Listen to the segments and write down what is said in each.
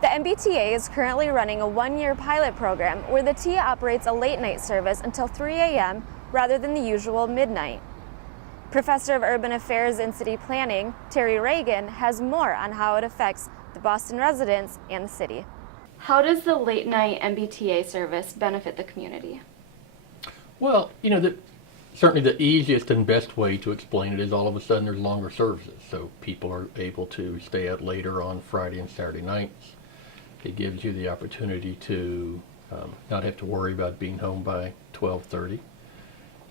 The MBTA is currently running a one-year pilot program where the T operates a late-night service until 3 a.m. rather than the usual midnight. Professor of Urban Affairs and City Planning, Terry Reagan, has more on how it affects the Boston residents and the city. How does the late-night MBTA service benefit the community? Well, certainly the easiest and best way to explain it is all of a sudden there's longer services. So people are able to stay out later on Friday and Saturday nights. It gives you the opportunity to not have to worry about being home by 12:30.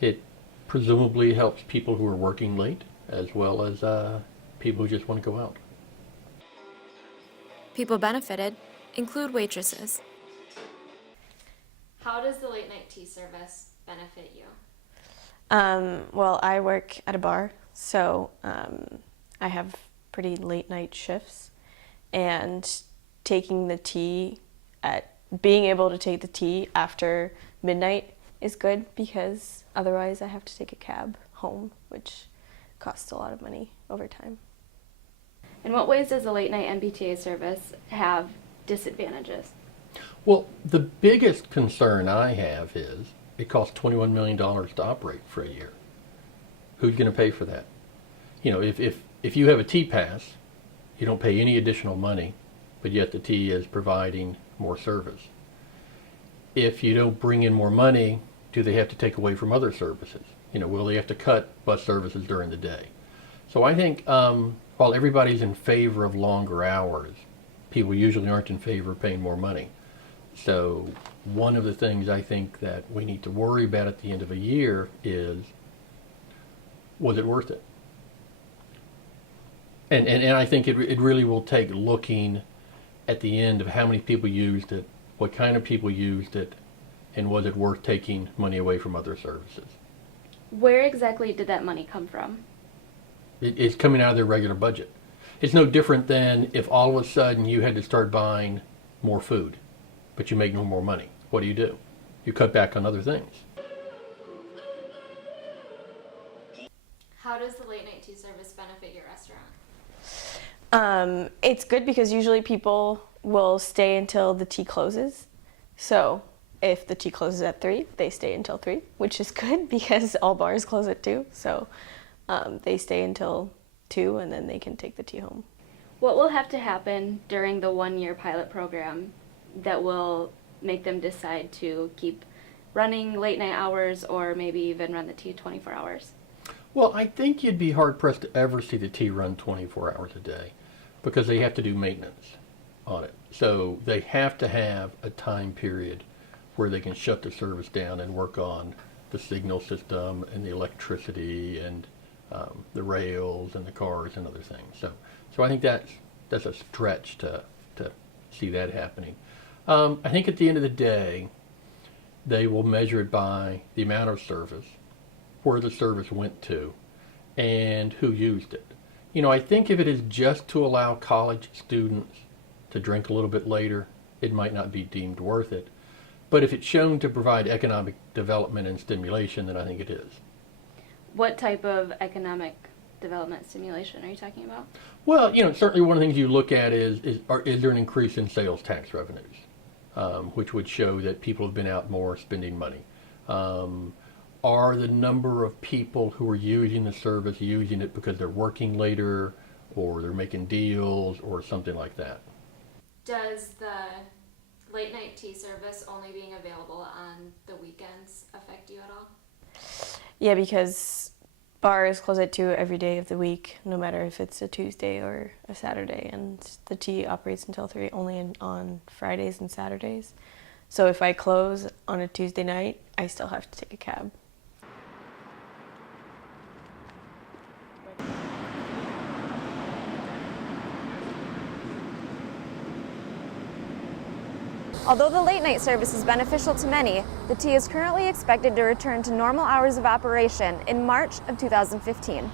It presumably helps people who are working late as well as people who just want to go out. People benefited include waitresses. How does the late-night tea service benefit you? Well, I work at a bar, so I have pretty late night shifts, and being able to take the tea after midnight is good because otherwise I have to take a cab home, which costs a lot of money over time. In what ways does the late-night MBTA service have disadvantages? Well, the biggest concern I have is it costs $21 million to operate for a year. Who's going to pay for that? If you have a T pass, you don't pay any additional money, but yet the T is providing more service. If you don't bring in more money, do they have to take away from other services? Will they have to cut bus services during the day? So I think while everybody's in favor of longer hours, people usually aren't in favor of paying more money. So one of the things I think that we need to worry about at the end of a year is, was it worth it? And I think it really will take looking at the end of how many people used it, what kind of people used it, and was it worth taking money away from other services? Where exactly did that money come from? It's coming out of their regular budget. It's no different than if all of a sudden you had to start buying more food, but you make no more money. What do? You cut back on other things. How does the late-night tea service benefit your restaurant? It's good because usually people will stay until the tea closes. So if the tea closes at 3, they stay until 3, which is good because all bars close at 2. So they stay until 2 and then they can take the tea home. What will have to happen during the one-year pilot program that will make them decide to keep running late night hours or maybe even run the tea 24 hours? Well, I think you'd be hard-pressed to ever see the tea run 24 hours a day because they have to do maintenance on it. So they have to have a time period where they can shut the service down and work on the signal system and the electricity and the rails and the cars and other things. So I think that's a stretch to see that happening. I think at the end of the day, they will measure it by the amount of service, where the service went to, and who used it. I think if it is just to allow college students to drink a little bit later, it might not be deemed worth it. But if it's shown to provide economic development and stimulation, then I think it is. What type of economic development stimulation are you talking about? Well, certainly one of the things you look at is there an increase in sales tax revenues, which would show that people have been out more spending money. Are the number of people who are using the service using it because they're working later or they're making deals or something like that? Does the late night tea service only being available on the weekends affect you at all? Yeah, because bars close at 2 every day of the week, no matter if it's a Tuesday or a Saturday, and the tea operates until 3 only on Fridays and Saturdays. So if I close on a Tuesday night, I still have to take a cab. Although the late night service is beneficial to many, the T is currently expected to return to normal hours of operation in March of 2015.